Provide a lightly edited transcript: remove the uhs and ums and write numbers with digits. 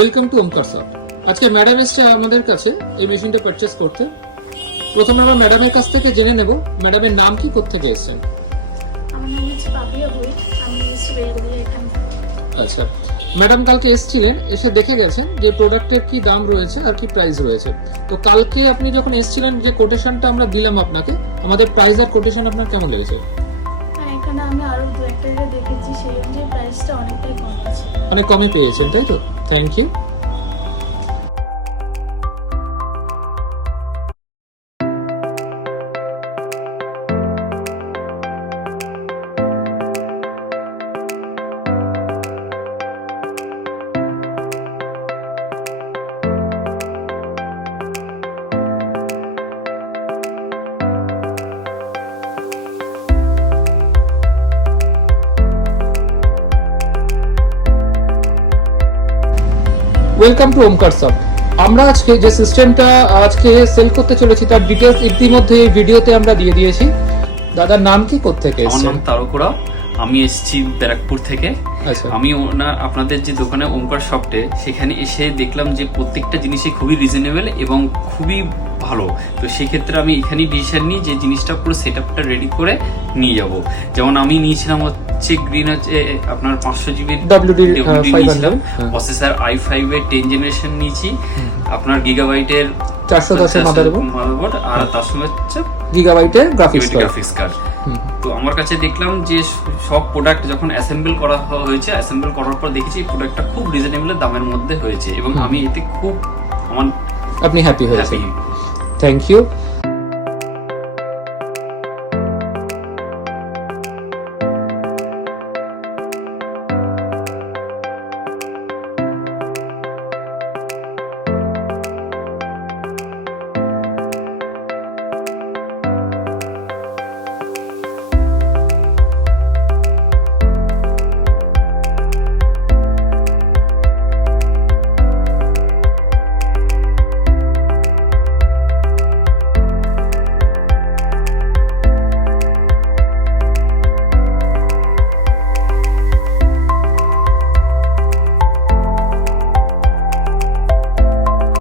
Welcome to Omkar soft. আজকে madam এসছে আমাদের কাছে এই মেশিনটা পারচেজ করতে। প্রথমে আমরা ম্যাডামের কাছ থেকে জেনে নেব ম্যাডামের নাম কি, কোত্থেকে এসেছেন। আমার নাম হচ্ছে পাপিয়া ভুঁই, আমি এসেছি বেলগুড়িয়া এখান থেকে। আচ্ছা, ম্যাডাম কালকে এসেছিলেন, এসে দেখে গেছেন যে প্রোডাক্টের কি দাম রয়েছে আর কি প্রাইস রয়েছে। তো কালকে আপনি যখন এসেছিলেন যে কোটেশনটা আমরা দিলাম আপনাকে, আমাদের প্রাইস আর কোটেশন আপনার কেমন লেগেছে? হ্যাঁ, এখানে আমি আরো দু একটা জায়গায় দেখেছি, সেই অনুযায়ী প্রাইসটা অনেকটাই কম আছে। অনেক কমে পেয়েছেন, তাই তো? Thank you. Welcome to Omkar soft. আমরা আজকে যে সিস্টেমটা আজকে সেল করতে চলেছি তার ডিটেলস ইতিমধ্যে এই ভিডিওতে আমরা দিয়ে দিয়েছি। দাদার নাম কি, কোত্থেকে এসেছেন? আমার নাম তারকুরা, আমি এসেছি ব্যারাকপুর থেকে। আচ্ছা, আমি আপনাদের যে দোকানে ওমকার সফটে সেখানে এসে দেখলাম যে প্রত্যেকটা জিনিসই খুবই রিজনেবল এবং খুবই ভালো। তো সেক্ষেত্রে আমি এখানেই ডিসিশন নিই যে জিনিসটা পুরো সেট আপটা রেডি করে নিয়ে যাব। যেমন আমি নিয়েছিলাম হচ্ছে গ্রিন হচ্ছে আপনার 500 GB WD নিয়েছিলাম, প্রসেসর i5 এর 10 জেনারেশন নিয়েছি, আপনার গিগাবাইটের 410 এর মাদারবোর্ড আর তার সঙ্গে হচ্ছে গিগাবাইটের গ্রাফিক্স কার্ড। তো আমার কাছে দেখলাম যে সব প্রোডাক্ট যখন অ্যাসেম্বল করা হয়েছে, অ্যাসেম্বল করার পর দেখেছি প্রোডাক্টটা খুব রিজনেবল দামের মধ্যে হয়েছে এবং আমি এতে খুব আপনি হ্যাপি হয়েছেন। Thank you.